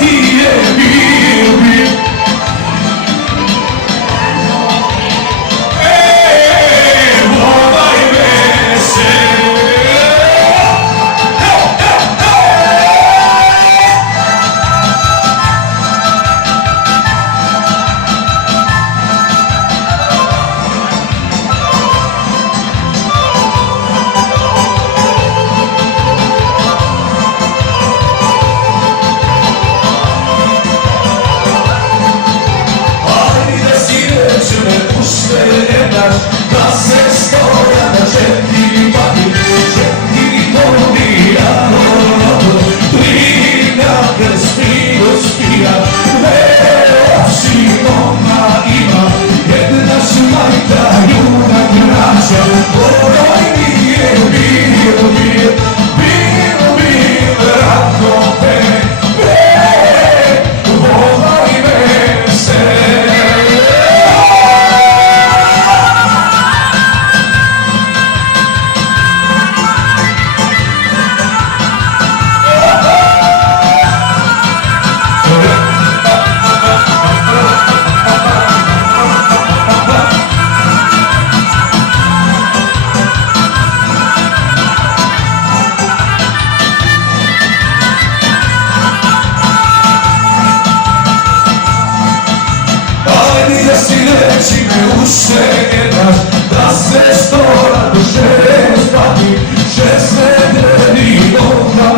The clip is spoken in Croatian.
ti je bil. Vovaj me se. Da se stoja na žetni pati, žetni pobijano, plina krstino spija, oči ona ima, jedna šmajka, junak naša, onaj mi je bil, rado te, vovaj me se. Ajde da si reći me uše,